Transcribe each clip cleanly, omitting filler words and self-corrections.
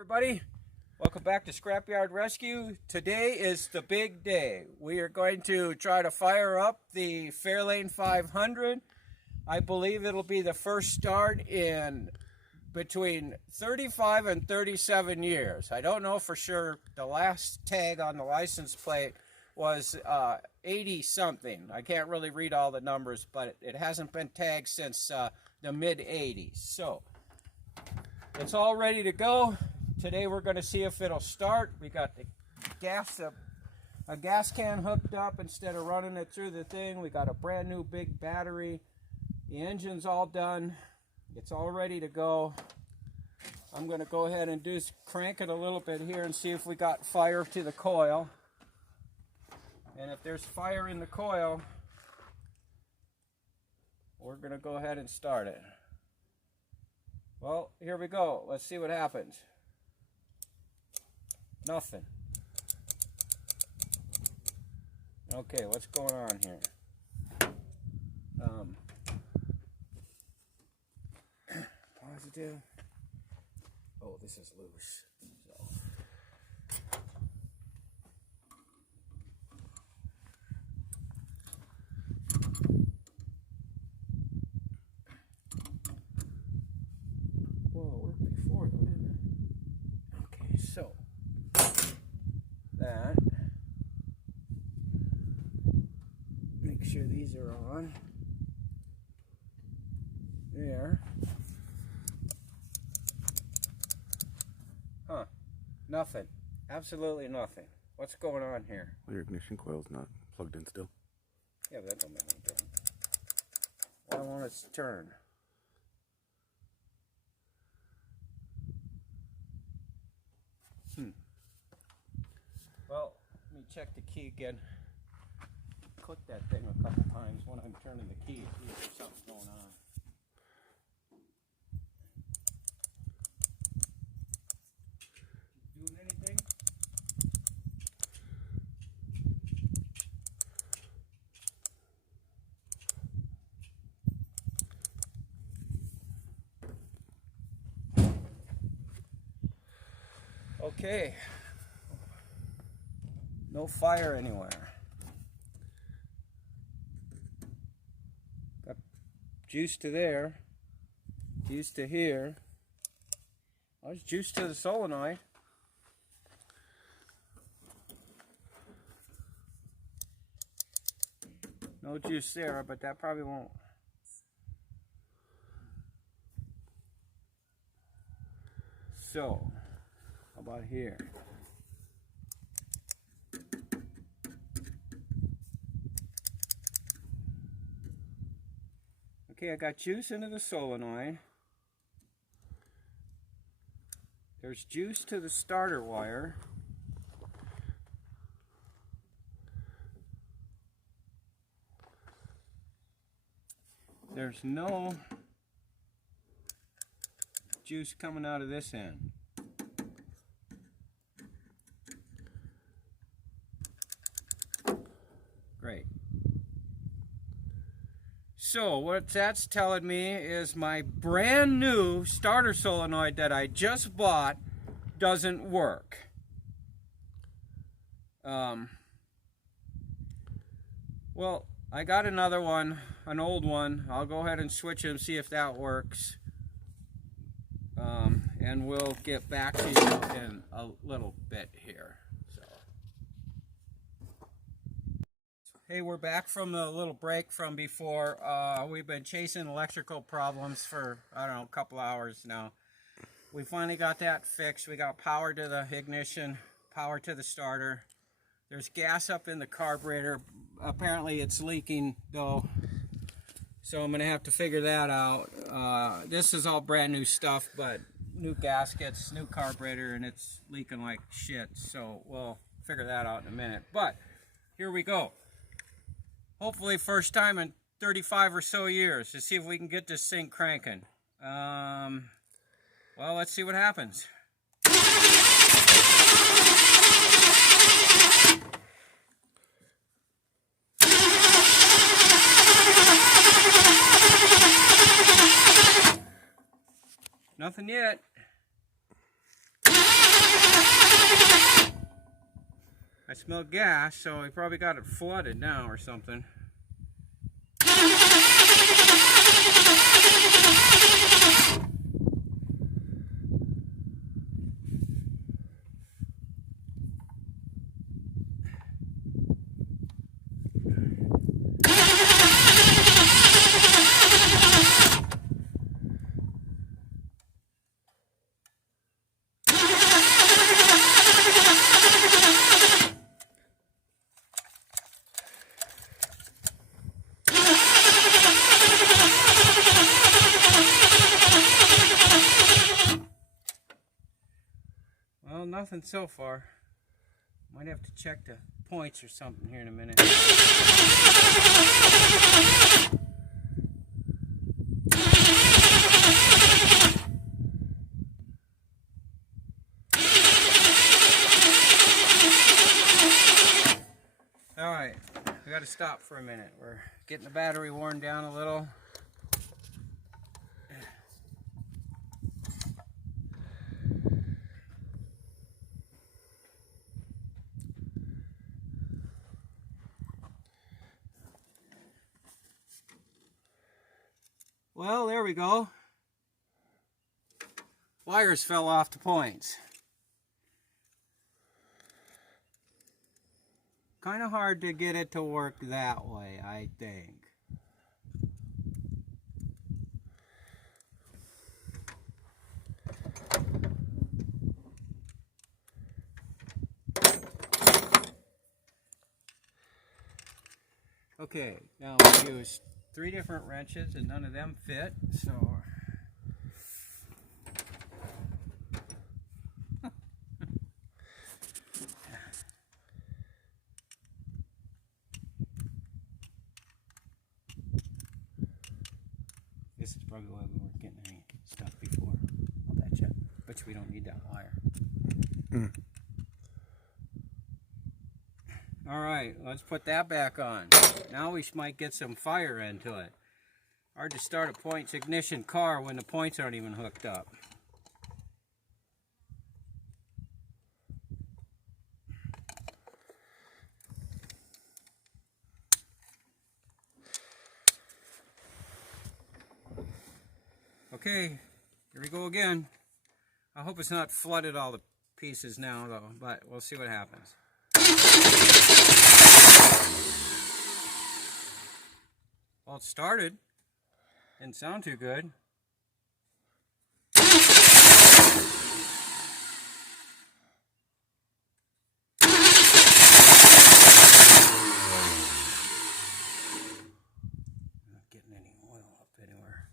Everybody, welcome back to Scrapyard Rescue. Today is the big day. We are going to try to fire up the Fairlane 500. I believe it'll be the first start in between 35 and 37 years. I don't know for sure. The last tag on the license plate was 80 something. I can't really read all the numbers, but it hasn't been tagged since the mid 80s. So it's all ready to go. Today we're going to see if it'll start. We got the a gas can hooked up instead of running it through the thing. We got a brand new big battery. The engine's all done. It's all ready to go. I'm going to go ahead and crank it a little bit here and see if we got fire to the coil. And if there's fire in the coil, we're going to go ahead and start it. Well, here we go. Let's see what happens. Nothing. Okay, what's going on here? Positive. Oh, this is loose. Well, it worked before, though, didn't it? Okay, so that. Make sure these are on. There. Huh. Nothing. Absolutely nothing. What's going on here? Well, your ignition coil's not plugged in still. Yeah, but that don't make any difference. Why won't it turn? Well, let me check the key again. Click that thing a couple times when I'm turning the key, see if there's something going on. Doing anything? Okay. No fire anywhere. Got juice to there, juice to here. Oh, there's juice to the solenoid. No juice there, but that probably won't. So, how about here? Okay, I got juice into the solenoid. There's juice to the starter wire. There's no juice coming out of this end. Great. So what that's telling me is my brand new starter solenoid that I just bought doesn't work. Well, I got another one, an old one. I'll go ahead and switch it and see if that works. And we'll get back to you in a little bit here. Hey, we're back from the little break from before. We've been chasing electrical problems for, I don't know, a couple hours now. We finally got that fixed. We got power to the ignition, power to the starter. There's gas up in the carburetor. Apparently it's leaking though, so I'm going to have to figure that out. This is all brand new stuff, but new gaskets, new carburetor, and it's leaking like shit. So we'll figure that out in a minute. But here we go. Hopefully first time in 35 or so years to see if we can get this thing cranking. Well, let's see what happens. Nothing yet. I smell gas, so he probably got it flooded now or something. Well, nothing so far. Might have to check the points or something here in a minute. Alright, we got to stop for a minute. We're getting the battery worn down a little. Well, there we go. Wires fell off the points. Kind of hard to get it to work that way, I think. Okay, now we used 3 different wrenches and none of them fit, so this is probably why we weren't getting any stuff before. I'll bet you. Bet you we don't need that wire. Alright, let's put that back on. Now we might get some fire into it. Hard to start a points ignition car when the points aren't even hooked up. Okay, here we go again. I hope it's not flooded all the pieces now though, but we'll see what happens. Well, it started. Didn't sound too good. Not getting any oil up anywhere.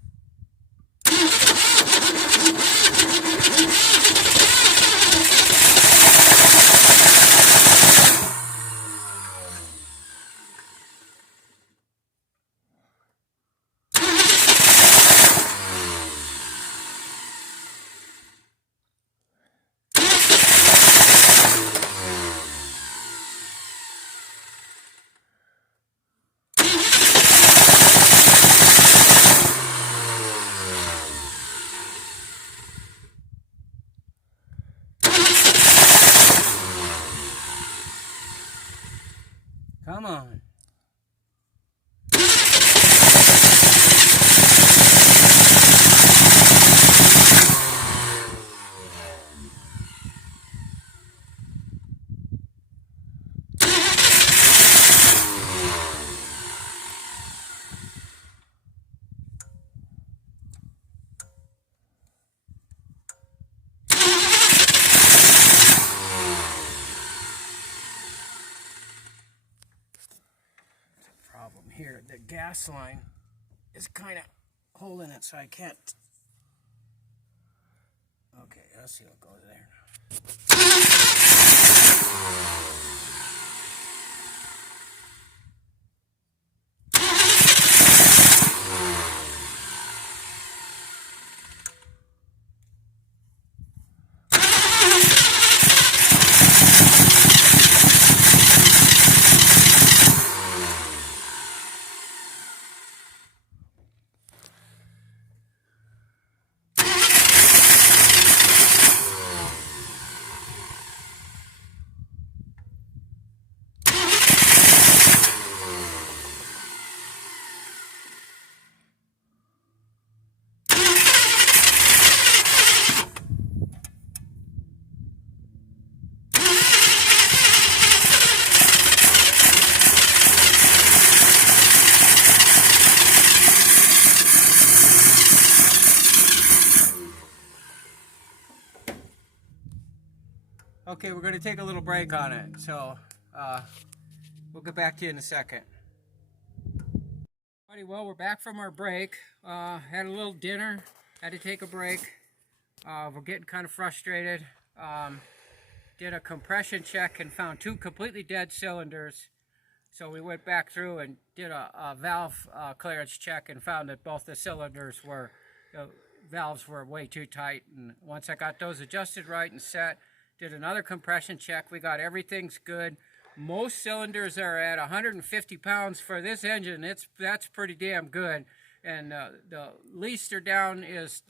Come on. Here, the gas line is kind of holding it, so I can't. Okay, let's see what goes there. Okay, we're going to take a little break on it, so we'll get back to you in a second. Well, we're back from our break. Had a little dinner, had to take a break. We're getting kind of frustrated. Did a compression check and found 2 completely dead cylinders. So we went back through and did a valve clearance check and found that both the cylinders were, the valves were way too tight. And once I got those adjusted right and set, did another compression check. We got everything's good. Most cylinders are at 150 pounds for this engine. That's pretty damn good. And the least they're down is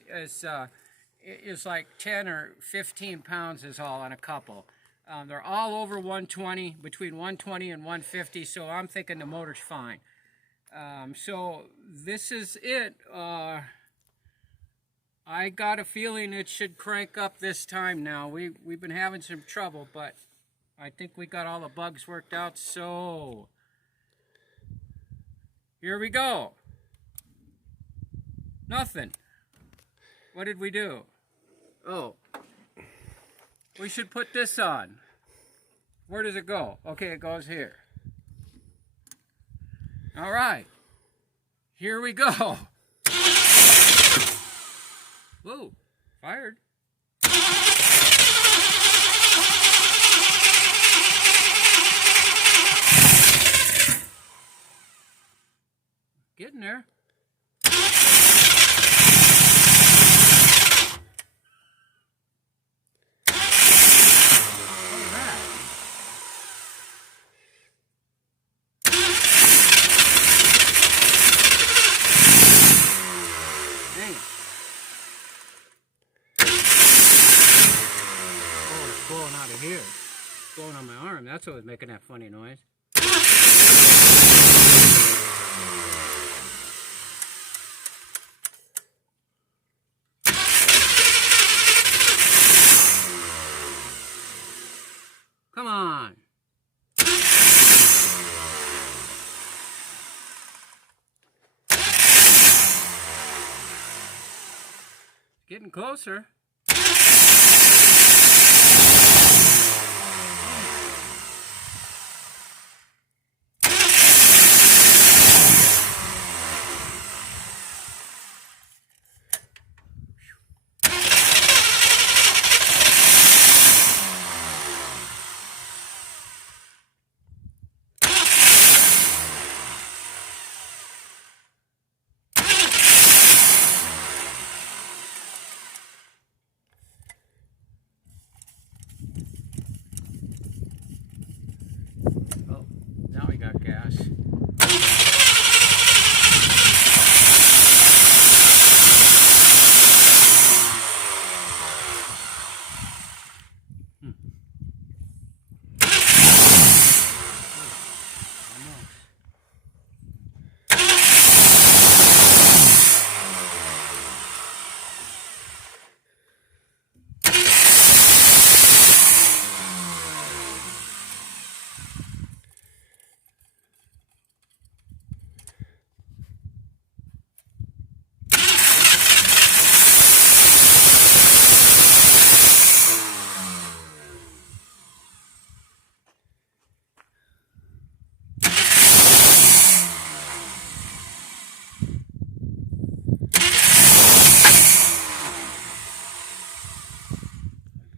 like 10 or 15 pounds is all on a couple. They're all over 120, between 120 and 150, so I'm thinking the motor's fine. So this is it. I got a feeling it should crank up this time now. We've been having some trouble, but I think we got all the bugs worked out, so here we go. Nothing. What did we do? Oh, we should put this on. Where does it go? Okay, it goes here. All right. Here we go. Whoa, fired. Getting there. Here, blowing on my arm. That's what was making that funny noise. Come on. Getting closer. Oh, now we got gas.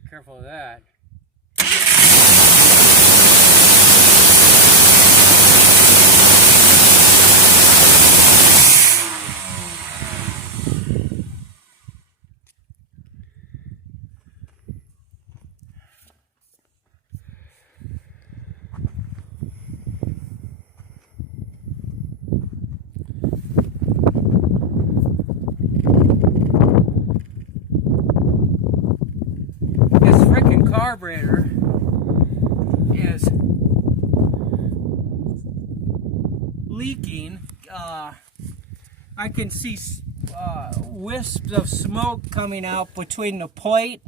Careful of that. Carburetor is leaking. I can see wisps of smoke coming out between the plate,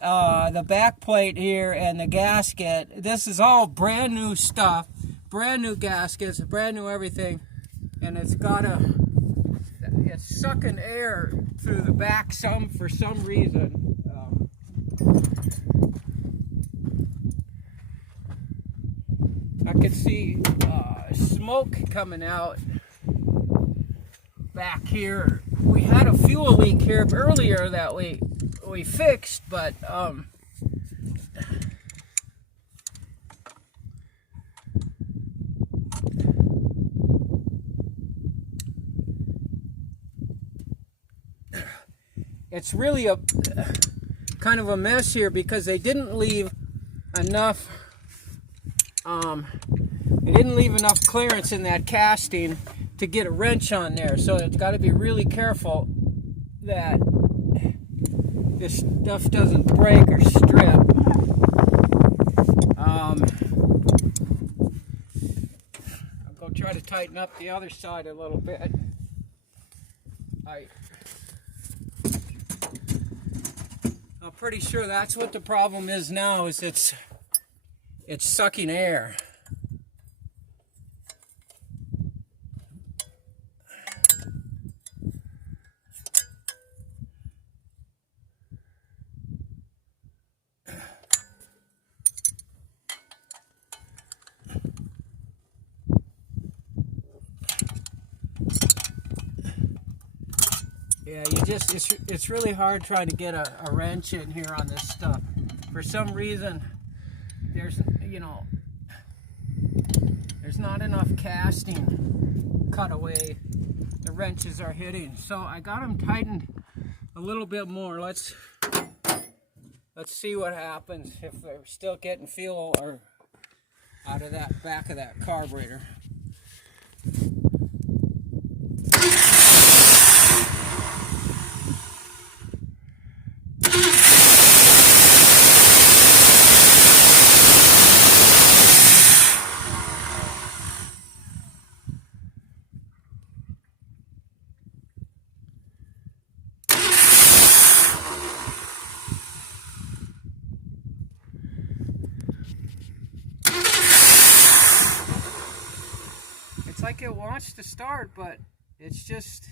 the back plate here, and the gasket. This is all brand new stuff, brand new gaskets, brand new everything, and it's sucking air through the back for some reason. could see smoke coming out back here. We had a fuel leak here earlier that we fixed, but it's really a kind of a mess here because they didn't leave enough clearance in that casting to get a wrench on there. So it's got to be really careful that this stuff doesn't break or strip. I'll go try to tighten up the other side a little bit. I'm pretty sure that's what the problem is now, is it's sucking air. Yeah, it's really hard trying to get a wrench in here on this stuff. For some reason, there's not enough casting cut away. The wrenches are hitting. So I got them tightened a little bit more. Let's see what happens if they're still getting fuel or out of that back of that carburetor. It's like it wants to start, but it's just...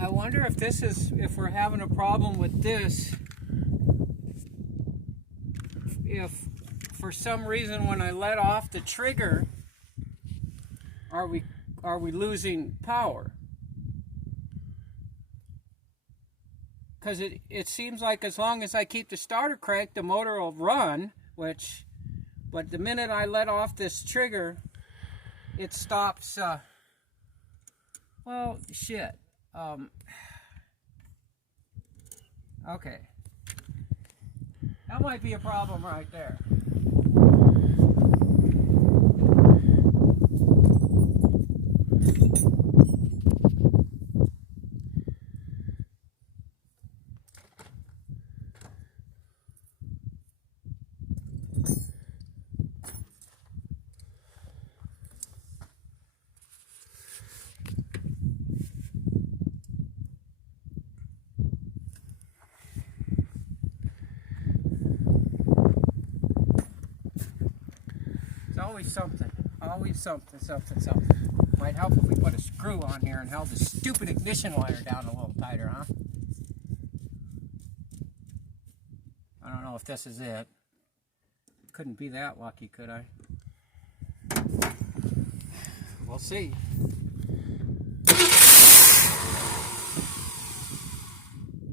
I wonder if we're having a problem with this, if for some reason when I let off the trigger, are we losing power? Because it seems like as long as I keep the starter cranked, the motor will run, but the minute I let off this trigger, it stops. Well, shit. Okay. That might be a problem right there. Always something. Might help if we put a screw on here and held the stupid ignition wire down a little tighter, huh? I don't know if this is it. Couldn't be that lucky, could I? We'll see.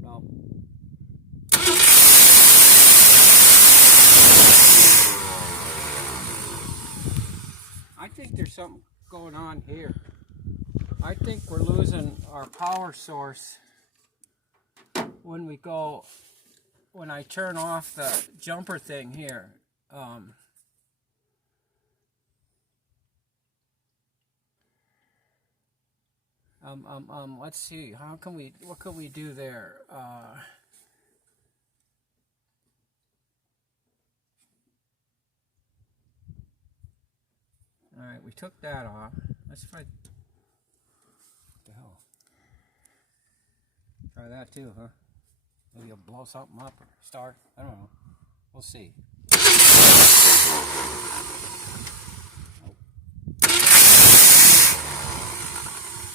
Well. I think there's something going on here. I think we're losing our power source when I turn off the jumper thing here. Let's see. What can we do there? All right, we took that off. Let's try. What the hell? Try that too, huh? Maybe you'll blow something up or start. I don't know. We'll see.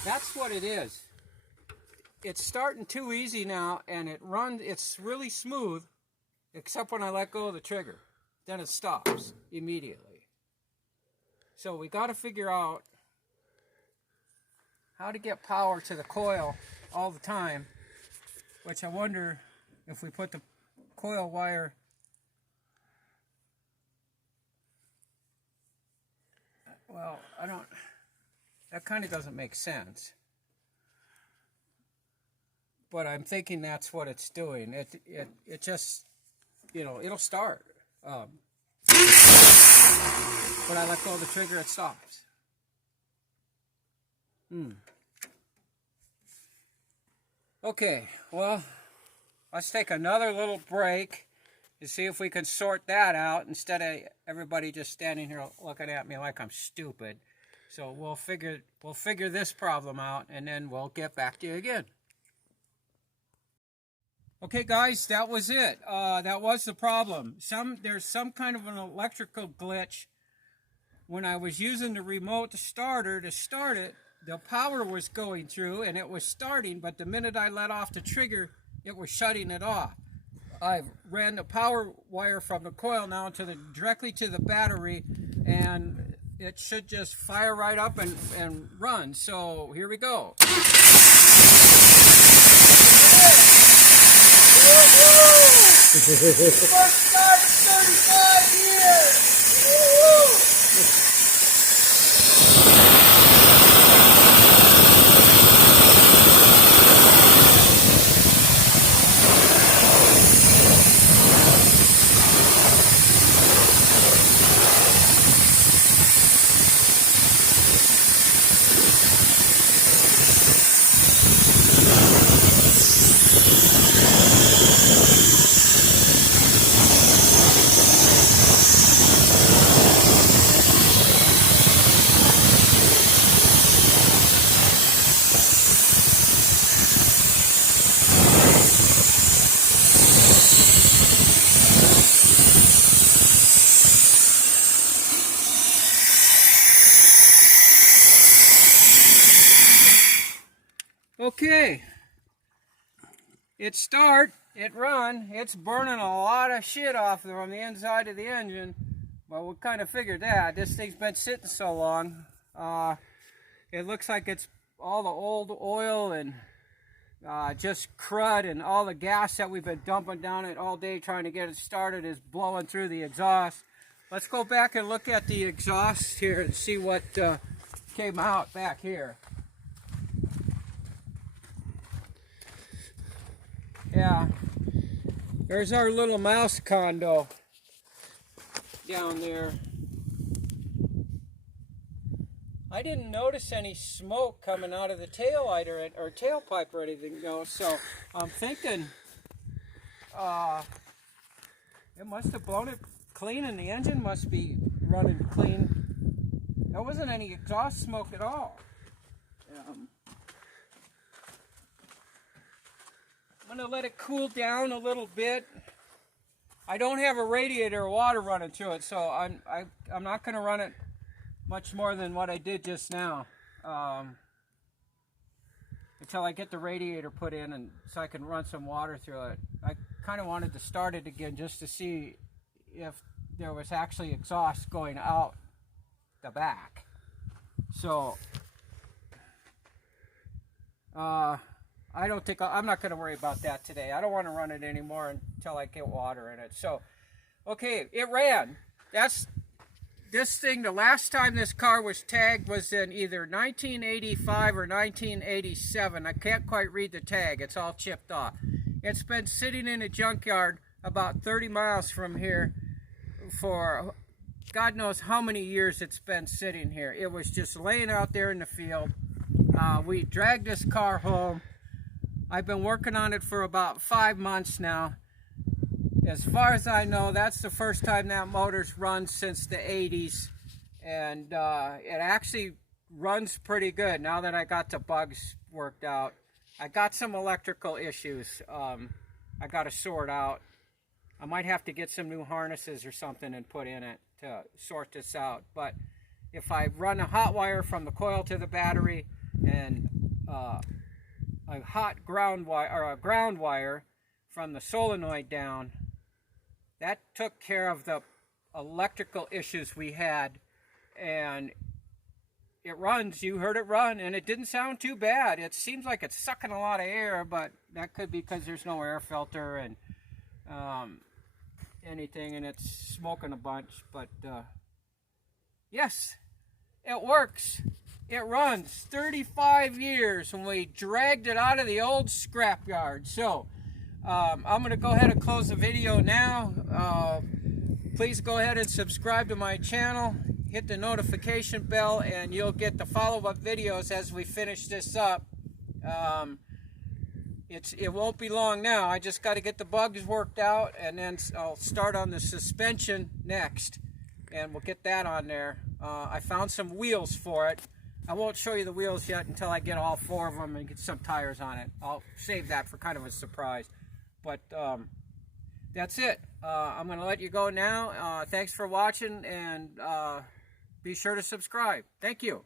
That's what it is. It's starting too easy now, and it's really smooth, except when I let go of the trigger. Then it stops immediately. So we got to figure out how to get power to the coil all the time, which I wonder if we put the coil wire that kind of doesn't make sense. But I'm thinking that's what it's doing. It just, it'll start. When I let go of the trigger, it stops. Okay, well, let's take another little break to see if we can sort that out instead of everybody just standing here looking at me like I'm stupid. So we'll figure this problem out, and then we'll get back to you again. Okay, guys, that was it. That was the problem. There's some kind of an electrical glitch. When I was using the remote starter to start it, the power was going through and it was starting, but the minute I let off the trigger, it was shutting it off. I ran the power wire from the coil now directly to the battery, and it should just fire right up and run. So here we go. First time in 35 years! Woo-hoo! Okay, it start, it run, it's burning a lot of shit off from the inside of the engine. Well, we kind of figured that. This thing's been sitting so long. It looks like it's all the old oil and just crud, and all the gas that we've been dumping down it all day trying to get it started is blowing through the exhaust. Let's go back and look at the exhaust here and see what came out back here. Yeah, there's our little mouse condo down there. I didn't notice any smoke coming out of the tail light or tailpipe or anything, though, so I'm thinking it must have blown it clean, and the engine must be running clean. There wasn't any exhaust smoke at all. I'm going to let it cool down a little bit. I don't have a radiator or water running through it, so I'm not going to run it much more than what I did just now, until I get the radiator put in and so I can run some water through it. I kind of wanted to start it again just to see if there was actually exhaust going out the back. So I'm not going to worry about that today. I don't want to run it anymore until I get water in it. So, okay, it ran. This thing, the last time this car was tagged was in either 1985 or 1987. I can't quite read the tag. It's all chipped off. It's been sitting in a junkyard about 30 miles from here for God knows how many years it's been sitting here. It was just laying out there in the field. We dragged this car home. I've been working on it for about 5 months now. As far as I know, that's the first time that motor's run since the 80s. And it actually runs pretty good now that I got the bugs worked out. I got some electrical issues I got to sort out. I might have to get some new harnesses or something and put in it to sort this out. But if I run a hot wire from the coil to the battery and a hot ground wire or a ground wire from the solenoid down, that took care of the electrical issues we had, and it runs. You heard it run, and it didn't sound too bad. It seems like it's sucking a lot of air, but that could be because there's no air filter and anything, and it's smoking a bunch. But yes, it works. It runs. 35 years when we dragged it out of the old scrapyard. So I'm going to go ahead and close the video now. Please go ahead and subscribe to my channel. Hit the notification bell and you'll get the follow-up videos as we finish this up. It won't be long now. I just got to get the bugs worked out, and then I'll start on the suspension next, and we'll get that on there. I found some wheels for it. I won't show you the wheels yet until I get all 4 of them and get some tires on it. I'll save that for kind of a surprise. But that's it. I'm going to let you go now. Thanks for watching, and be sure to subscribe. Thank you.